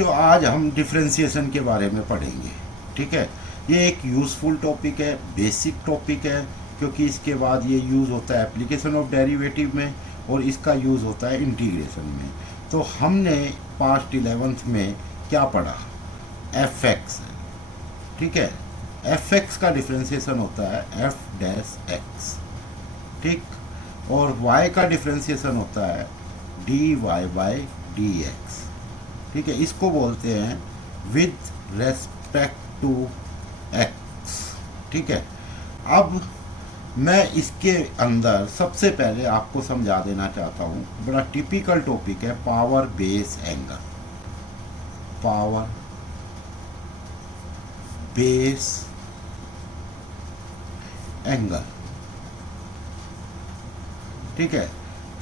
बच्चों आज हम डिफ्रेंशिएशन के बारे में पढ़ेंगे। ठीक है, ये एक यूज़फुल टॉपिक है, बेसिक टॉपिक है, क्योंकि इसके बाद ये यूज़ होता है एप्लीकेशन ऑफ डेरिवेटिव में और इसका यूज़ होता है इंटीग्रेशन में। तो हमने पास्ट 11th में क्या पढ़ा? F x. ठीक है, एफ एक्स का डिफ्रेंशिएशन होता है एफ डैश एक्स। ठीक, और वाई का डिफ्रेंशिएशन होता है d y by d x. ठीक है, इसको बोलते हैं विद रेस्पेक्ट टू एक्स। ठीक है, अब मैं इसके अंदर सबसे पहले आपको समझा देना चाहता हूँ, बड़ा टिपिकल टॉपिक है power base angle. Power base angle. ठीक है,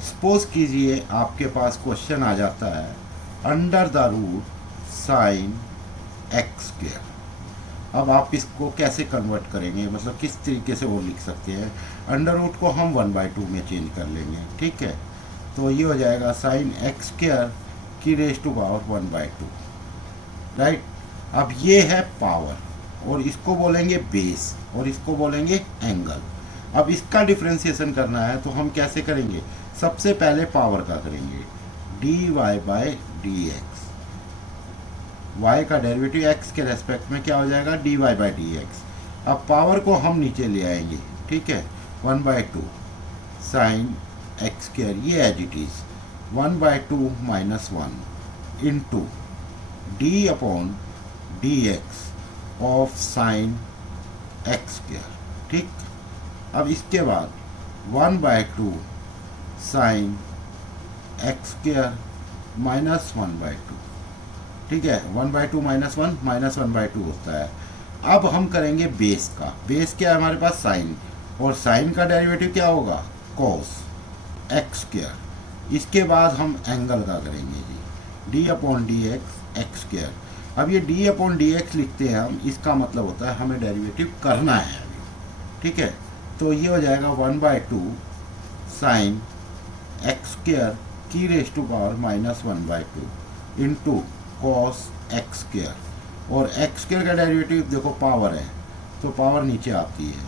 सपोज कीजिए आपके पास क्वेश्चन आ जाता है under the root sine x square. अब आप इसको कैसे कन्वर्ट करेंगे, मतलब किस तरीके से वो लिख सकते हैं? अंडर रूट को हम 1/2 में चेंज कर लेंगे। ठीक है, तो ये हो जाएगा साइन एक्स स्क्वायर की रेज टू पावर 1/2। राइट, अब ये है पावर और इसको बोलेंगे बेस और इसको बोलेंगे एंगल। अब इसका डिफ्रेंशिएशन करना है तो हम कैसे करेंगे? सबसे पहले पावर का करेंगे, d y by d x. Y का डेरिवेटिव एक्स के रेस्पेक्ट में क्या हो जाएगा? D y by d x. अब पावर को हम नीचे ले आएंगे। ठीक है, 1/2 साइन एक्स स्क्वायर, ये as it is 1/2 minus 1 into d upon D x of sine x square. ठीक, अब इसके बाद 1/2 साइन एक्स स्क्वायर माइनस 1/2। ठीक है, 1/2 माइनस 1 माइनस 1/2 होता है। अब हम करेंगे बेस का। बेस क्या है हमारे पास? साइन, और साइन का डेरिवेटिव क्या होगा? Cos x square. इसके बाद हम एंगल का करेंगे जी, D upon D x x square. अब ये डी अपॉन डी एक्स लिखते हैं हम, इसका मतलब होता है हमें डेरिवेटिव करना है अभी। ठीक है, तो ये हो जाएगा 1/2 साइन एक्स स्क्वायर की raise to power minus 1/2 into cos x square. और एक्स स्क्वायर का डेरिवेटिव देखो पावर है तो पावर नीचे आती है,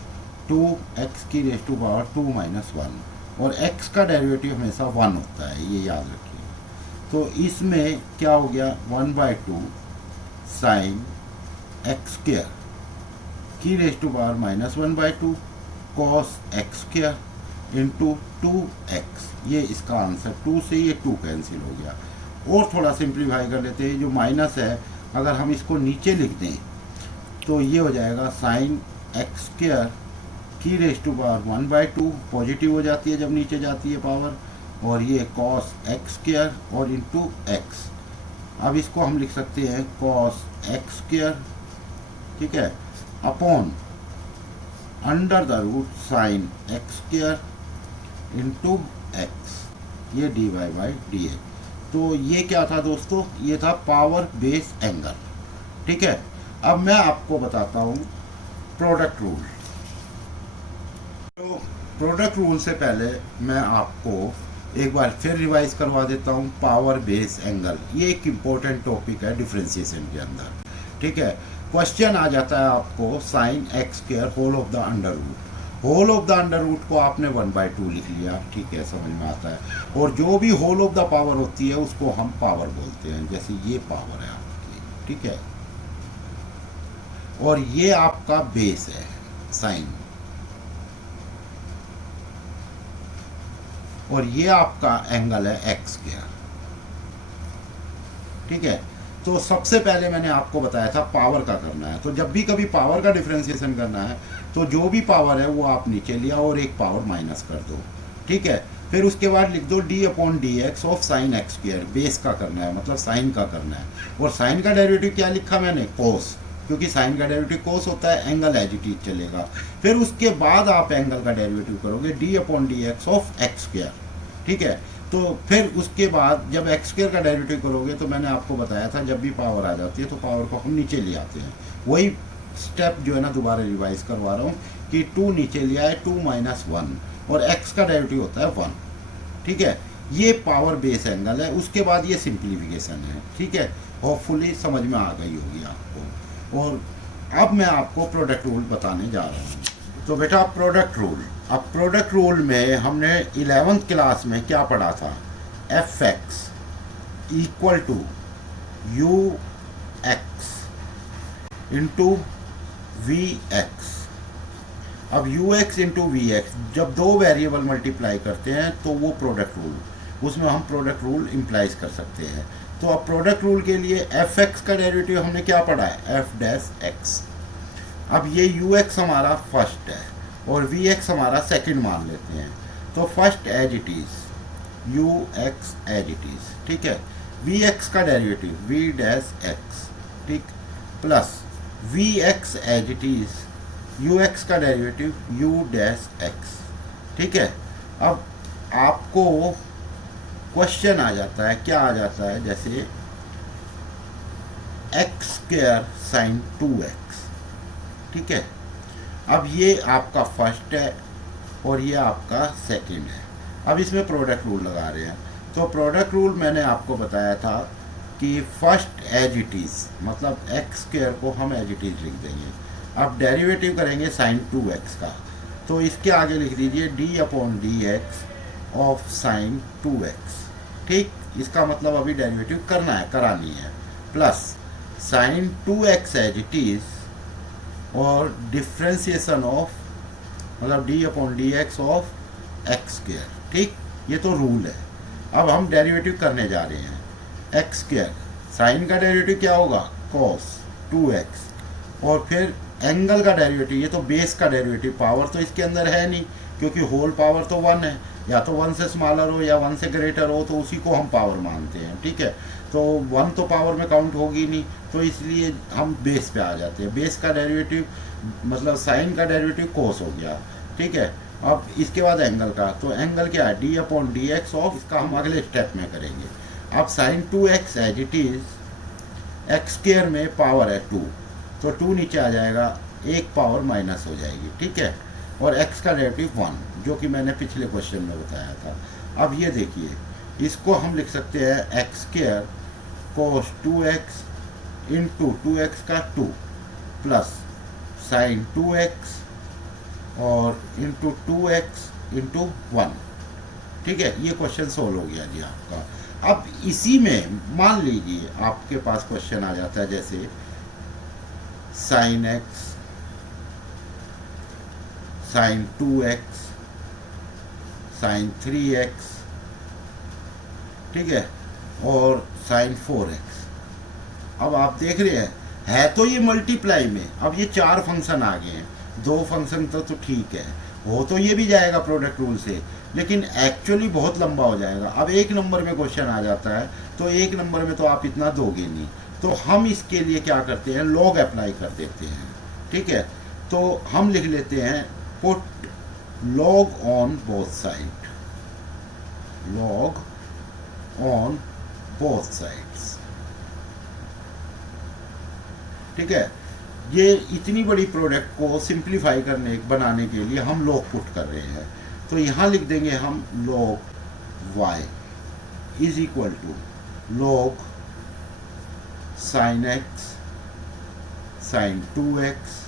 2x की रेज टू पावर 2 माइनस 1, और x का डेरिवेटिव हमेशा 1 होता है, ये याद रखिए। तो इसमें क्या हो गया? 1/2 साइन एक्स स्क्वायर की raise to power minus 1/2 cos x square into 2x। ये इसका आंसर, 2 से ये 2 कैंसिल हो गया। और थोड़ा सिंप्लीफाई कर लेते हैं, जो माइनस है अगर हम इसको नीचे लिख दें तो ये हो जाएगा साइन एक्स स्क्वायर की रेज टू पावर 1/2, पॉजिटिव हो जाती है जब नीचे जाती है पावर, और ये कॉस एक्स स्क्वायर और इंटू एक्स। अब इसको हम लिख सकते हैं कॉस एक्स स्क्वायर, ठीक है, upon under the root sine x square into x, ये d y by d x. तो ये क्या था दोस्तों? ये था पावर बेस एंगल। ठीक है, अब मैं आपको बताता हूँ प्रोडक्ट रूल। तो प्रोडक्ट रूल से पहले मैं आपको एक बार फिर रिवाइज करवा देता हूँ पावर बेस एंगल। ये एक इम्पोर्टेंट टॉपिक है डिफ्रेंशिएशन के अंदर। ठीक है, क्वेश्चन आ जाता है आपको sine x square whole of the under root. Whole of the under root को आपने 1/2 लिख लिया, ठीक है, समझ में आता है। और जो भी होल ऑफ द पावर होती है उसको हम पावर बोलते हैं, जैसे ये पावर है आपकी। ठीक है, और ये आपका बेस है साइन, और ये आपका एंगल है एक्स स्क्वायर। ठीक है, तो सबसे पहले मैंने आपको बताया था पावर का करना है। तो जब भी कभी पावर का डिफरेंशिएशन करना है तो जो भी पावर है वो आप नीचे लिया और एक पावर माइनस कर दो। ठीक है, फिर उसके बाद लिख दो D upon D x of sine x square. Base का करना है, मतलब साइन का करना है। और साइन का डेरिवेटिव क्या लिखा मैंने? कोस, क्योंकि साइन का डेरिवेटिव कोस होता है, एंगल एज इट इज चलेगा। फिर उसके बाद आप एंगल का डेरिवेटिव करोगे D upon D x of x square. ठीक है, तो फिर उसके बाद जब एक्स स्क्वायर का डेरिवेटिव करोगे तो मैंने आपको बताया था जब भी पावर आ जाती है तो पावर को हम नीचे ले आते हैं। वही स्टेप जो है ना दोबारा रिवाइज करवा रहा हूँ कि 2 नीचे लिया है, 2 माइनस 1, और x का डेरिवेटिव होता है 1। ठीक है, ये पावर बेस एंगल है, उसके बाद ये सिंप्लीफिकेशन है। ठीक है, होपफुली समझ में आ गई होगी आपको। और अब मैं आपको प्रोडक्ट रूल बताने जा रहा हूँ। तो बेटा प्रोडक्ट रूल, अब प्रोडक्ट रूल में हमने 11th क्लास में क्या पढ़ा था, f x equal to u x into v x. अब u x into v x, जब दो वेरिएबल मल्टीप्लाई करते हैं तो वो प्रोडक्ट रूल, उसमें हम प्रोडक्ट रूल इम्प्लाइज कर सकते हैं। तो अब प्रोडक्ट रूल के लिए एफ एक्स का डेरिवेटिव हमने क्या पढ़ा है, एफ डैश एक्स। अब ये यू एक्स हमारा फर्स्ट है और वी एक्स हमारा सेकंड मान लेते हैं। तो first as it is u x as it is, ठीक है। वी एक्स का डेरिवेटिव वी डैश एक्स, ठीक, plus v x as it is u x का डेरिवेटिव यू डैश एक्स, ठीक है। अब आपको क्वेश्चन आ जाता है, क्या आ जाता है, जैसे एक्स स्क्वायर साइन 2x, ठीक है। अब ये आपका फर्स्ट है और ये आपका सेकंड है। अब इसमें प्रोडक्ट रूल लगा रहे हैं। तो प्रोडक्ट रूल मैंने आपको बताया था कि फर्स्ट एज इट इज़, मतलब एक्स स्क्वायर को हम एज इट इज़ लिख देंगे। अब डेरिवेटिव करेंगे साइन 2x का, तो इसके आगे लिख दीजिए D upon D x of sign 2x, ठीक। इसका मतलब अभी डेरिवेटिव करना है, करानी है, plus sine 2x as it is और डिफ्रेंसिएशन ऑफ, मतलब d upon D x of x square, ठीक। ये तो रूल है। अब हम डेरिवेटिव करने जा रहे हैं। एक्स स्क्वायर, साइन का डेरिवेटिव क्या होगा, कॉस 2x, और फिर एंगल का डेरिवेटिव, ये तो बेस का डेरिवेटिव, पावर तो इसके अंदर है नहीं क्योंकि होल पावर तो 1 है, या तो 1 से स्मॉलर हो या 1 से ग्रेटर हो तो उसी को हम पावर मानते हैं, ठीक है। तो 1 तो पावर में काउंट होगी नहीं, तो इसलिए हम बेस पे आ जाते हैं। बेस का डेरिवेटिव मतलब साइन का डेरिवेटिव कोस हो गया, ठीक है। अब इसके बाद एंगल का, तो एंगल क्या है, d upon D x of, इसका हम अगले स्टेप में करेंगे। अब sine 2x as it is x square में पावर है 2, तो 2 नीचे आ जाएगा, एक पावर माइनस हो जाएगी, ठीक है। और x का डेरिवेटिव 1, जो कि मैंने पिछले क्वेश्चन में बताया था। अब ये देखिए, इसको हम लिख सकते हैं एक्स स्क्वायर कोस 2x इंटू 2x का 2 प्लस साइन 2x और इंटू 2x इंटू 1, ठीक है। ये क्वेश्चन सोल्व हो गया जी आपका। अब इसी में मान लीजिए आपके पास क्वेश्चन आ जाता है जैसे sign x sine 2x sine 3x, ठीक है, और साइन 4x। अब आप देख रहे हैं, है तो ये मल्टीप्लाई में, अब ये 4 फंक्शन आ गए हैं, 2 फंक्शन तो ठीक है, हो तो ये भी जाएगा प्रोडक्ट रूल से, लेकिन एक्चुअली बहुत लंबा हो जाएगा। अब 1 नंबर में क्वेश्चन आ जाता है, तो 1 नंबर में तो आप इतना दोगे नहीं, तो हम इसके लिए क्या करते हैं, लॉग अप्लाई कर देते हैं, ठीक है। तो हम लिख लेते हैं put log on both side, log on both sides, ठीक है। ये इतनी बड़ी प्रोडक्ट को सिंप्लीफाई करने बनाने के लिए हम लॉग पुट कर रहे हैं। तो यहाँ लिख देंगे हम log y is equal to log sine x sine 2x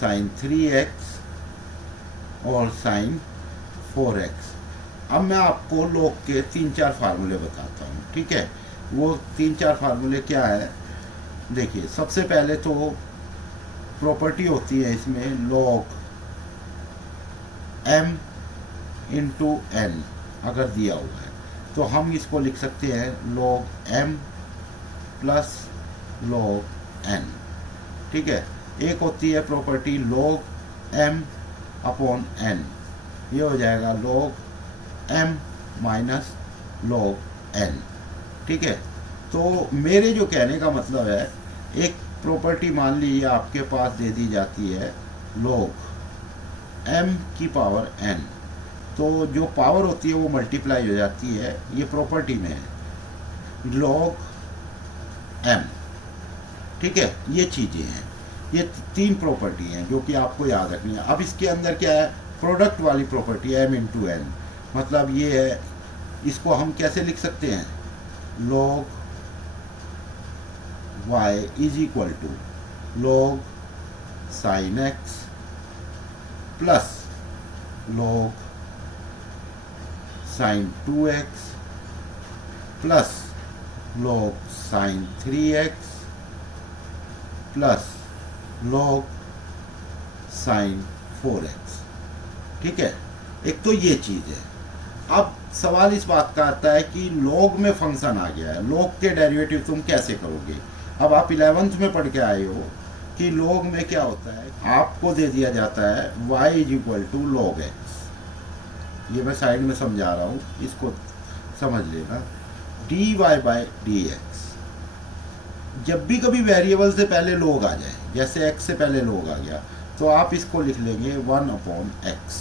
sine 3x और साइन 4x। अब मैं आपको लॉग के 3-4 फार्मूले बताता हूँ, ठीक है। वो 3-4 फार्मूले क्या है, देखिए। सबसे पहले तो प्रॉपर्टी होती है इसमें लॉग m इंटू n, अगर दिया हुआ है तो हम इसको लिख सकते हैं log m plus log n, ठीक है। एक होती है property log m upon n, ये हो जाएगा log m minus log n, ठीक है। तो मेरे जो कहने का मतलब है, एक प्रॉपर्टी मान लीजिए आपके पास दे दी जाती है लॉग m की पावर n, तो जो पावर होती है वो मल्टीप्लाई हो जाती है, ये प्रॉपर्टी में है लॉग m, ठीक है। ये चीज़ें हैं, ये 3 प्रॉपर्टी हैं जो कि आपको याद रखनी है। अब इसके अंदर क्या है, प्रोडक्ट वाली प्रॉपर्टी m इंटू n, मतलब ये है इसको हम कैसे लिख सकते हैं, log y is equal to log sin x plus log sin 2x plus log sin 3x plus log sin 4x। ठीक है, एक तो ये चीज़ है। अब सवाल इस बात का आता है कि log में फंक्शन आ गया है, log के डेरिवेटिव तुम कैसे करोगे। अब आप 11th में पढ़ के आए हो कि log में क्या होता है, आपको दे दिया जाता है y is equal to log x। ये मैं साइड में समझा रहा हूँ, इसको समझ लेना। dy बाई डी एक्स, जब भी कभी वेरिएबल से पहले log आ जाए, जैसे x से पहले log आ गया, तो आप इसको लिख लेंगे 1/x,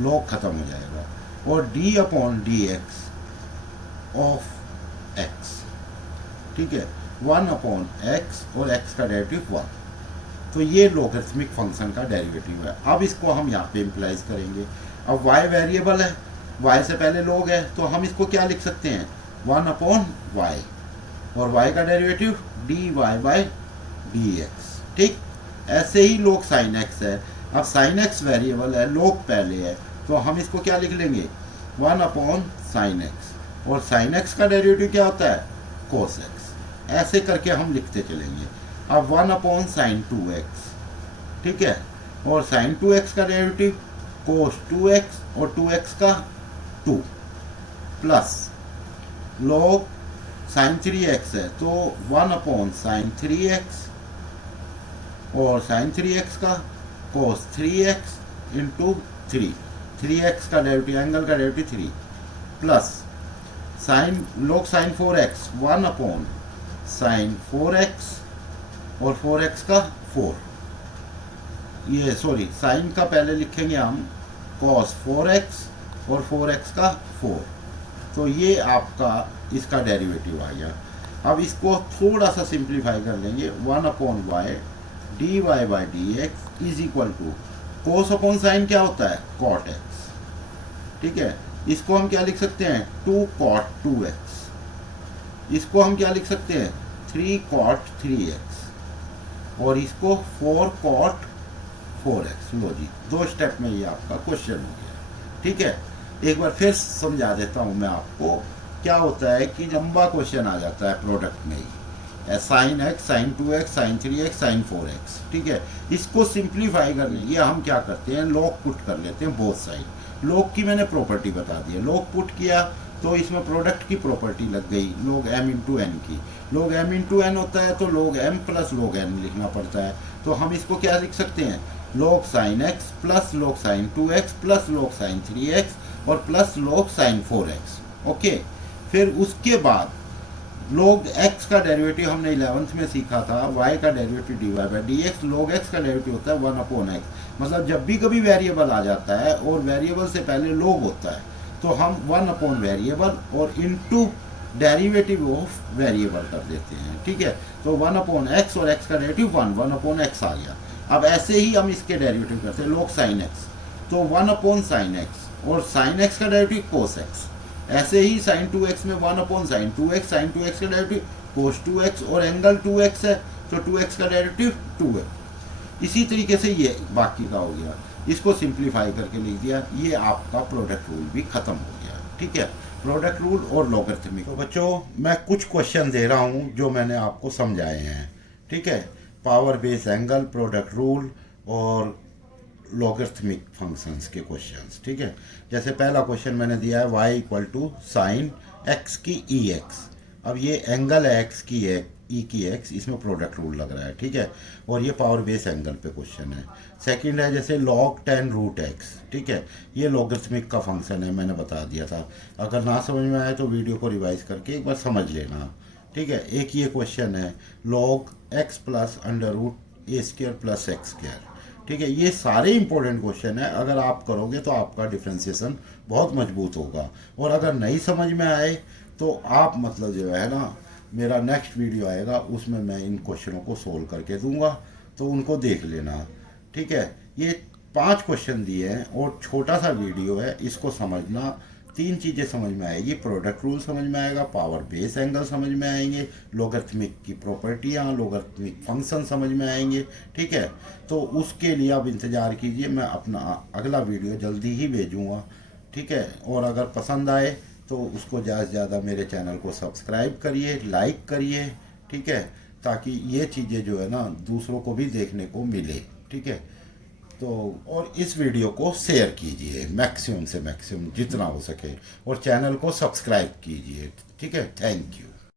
log खत्म हो जाएगा, और d/dx ऑफ x। ठीक है, 1/x और x का डेरिवेटिव 1। तो ये लॉगरिथमिक फंक्शन का डेरिवेटिव है। अब इसको हम यहाँ पे इम्प्लाइज करेंगे। अब y वेरिएबल है, y से पहले log है, तो हम इसको क्या लिख सकते हैं, 1/y, और y का डेरिवेटिव dy बाई dx। ठीक, ऐसे ही log sin x है। अब sin x वेरिएबल है, log पहले है, तो हम इसको क्या लिख लेंगे, 1/sin x, और sin x का डेरिवेटिव क्या होता है, cos x। ऐसे करके हम लिखते चलेंगे। अब 1/sin 2x, ठीक है, और sin 2x का डेरिवेटिव cos 2x, और 2x का 2, प्लस log sin 3x है, तो 1/sin 3x, और sin 3x का cos 3x इंटू 3x का डेरिवेटिव, एंगल का derivative 3, plus log sin 4x 1/sin 4x, और 4x का 4, ये सॉरी साइन का पहले लिखेंगे हम cos 4x, और 4x का 4। तो ये आपका इसका डेरिवेटिव आ गया। अब इसको थोड़ा सा सिंप्लीफाई कर लेंगे, 1/y dy by d x is equal to cos upon sine क्या होता है, cot x। ठीक है, इसको हम क्या लिख सकते हैं, 2 cot 2x। इसको हम क्या लिख सकते हैं, 3 cot 3x, और इसको 4 cot 4x। लो जी, 2 स्टेप में ये आपका क्वेश्चन हो गया। ठीक है, एक बार फिर समझा देता हूँ मैं आपको। क्या होता है कि लंबा क्वेश्चन आ जाता है प्रोडक्ट में ही, sine x, sine 2x, sine 3x, sine 4x। ठीक है, इसको सिंप्लीफाई करने ये हम क्या करते हैं, log पुट कर लेते हैं बोथ साइड। log की मैंने प्रॉपर्टी बता दी है, log पुट किया तो इसमें प्रोडक्ट की प्रॉपर्टी लग गई, log m इंटू एन की। log m इंटू एन होता है तो log m plus log n लिखना पड़ता है। तो हम इसको क्या लिख सकते हैं, log sin x plus log sin 2x plus log sin 3x और plus log sin 4x। Okay, फिर उसके बाद log x का डेरिवेटिव हमने 11th में सीखा था, y का derivative dy by d x. log x का डेरिवेटिव होता है 1/x। मतलब जब भी कभी वेरिएबल आ जाता है और वेरिएबल से पहले log होता है, तो हम 1/वेरिएबल और इनटू डेरिवेटिव ऑफ वेरिएबल कर देते हैं। ठीक है, तो 1/x और x का डेरिवेटिव 1/x आ गया। अब ऐसे ही हम इसके डेरिवेटिव करते हैं, log sin x, तो 1/sin x, और sin x का डेरिवेटिव cos x। ऐसे ही sin 2x में 1/sin 2x, sin 2x का डेरिवेटिव cos 2x, और एंगल 2x है तो 2x का डेरिवेटिव 2x। इसी तरीके से ये बाकी का हो गया, इसको सिंप्लीफाई करके लिख दिया, ये आपका प्रोडक्ट रूल भी खत्म हो गया। ठीक है, प्रोडक्ट रूल और लॉगरिथमिक। तो बच्चों, मैं कुछ क्वेश्चन दे रहा हूँ जो मैंने आपको समझाए हैं। ठीक है, power base angle, product rule और लॉगरिथमिक फंक्शंस के क्वेश्चंस। ठीक है, जैसे पहला क्वेश्चन मैंने दिया है y equal to sine x की EX। अब ये एंगल है x की E की x, इसमें प्रोडक्ट रूल लग रहा है। ठीक है, और ये पावर बेस एंगल पे क्वेश्चन है। सेकंड है जैसे log 10 रूट x। ठीक है, ये लॉगरिथमिक का फंक्शन है, मैंने बता दिया था। अगर ना समझ में आए तो वीडियो को रिवाइज करके एक बार समझ लेना। ठीक है, एक ये क्वेश्चन है log x plus under root a square plus x square. ठीक है, ये सारे इंपॉर्टेंट क्वेश्चन है, अगर आप करोगे तो आपका डिफ्रेंसिएशन बहुत मजबूत होगा। और अगर नहीं समझ में आए तो आप मतलब जो है ना, मेरा नेक्स्ट वीडियो आएगा उसमें मैं इन क्वेश्चनों को सोल्व करके दूंगा, तो उनको देख लेना। ठीक है, ये 5 क्वेश्चन दिए हैं और छोटा सा वीडियो है, इसको समझना, तीन चीज़ें समझ में आएगी, प्रोडक्ट रूल समझ में आएगा, पावर बेस एंगल समझ में आएंगे, लोगरिथमिक की प्रॉपर्टियाँ, लोगरिथमिक फंक्शन समझ में आएंगे। ठीक है, तो उसके लिए आप इंतज़ार कीजिए, मैं अपना अगला वीडियो जल्दी ही भेजूँगा। ठीक है, और अगर पसंद आए तो उसको ज़्यादा से ज़्यादा मेरे चैनल को सब्सक्राइब करिए, लाइक करिए। ठीक है, ताकि ये चीज़ें जो है ना दूसरों को भी देखने को मिले। ठीक है, तो और इस वीडियो को शेयर कीजिए मैक्सिमम से मैक्सिमम जितना हो सके, और चैनल को सब्सक्राइब कीजिए। ठीक है, थैंक यू।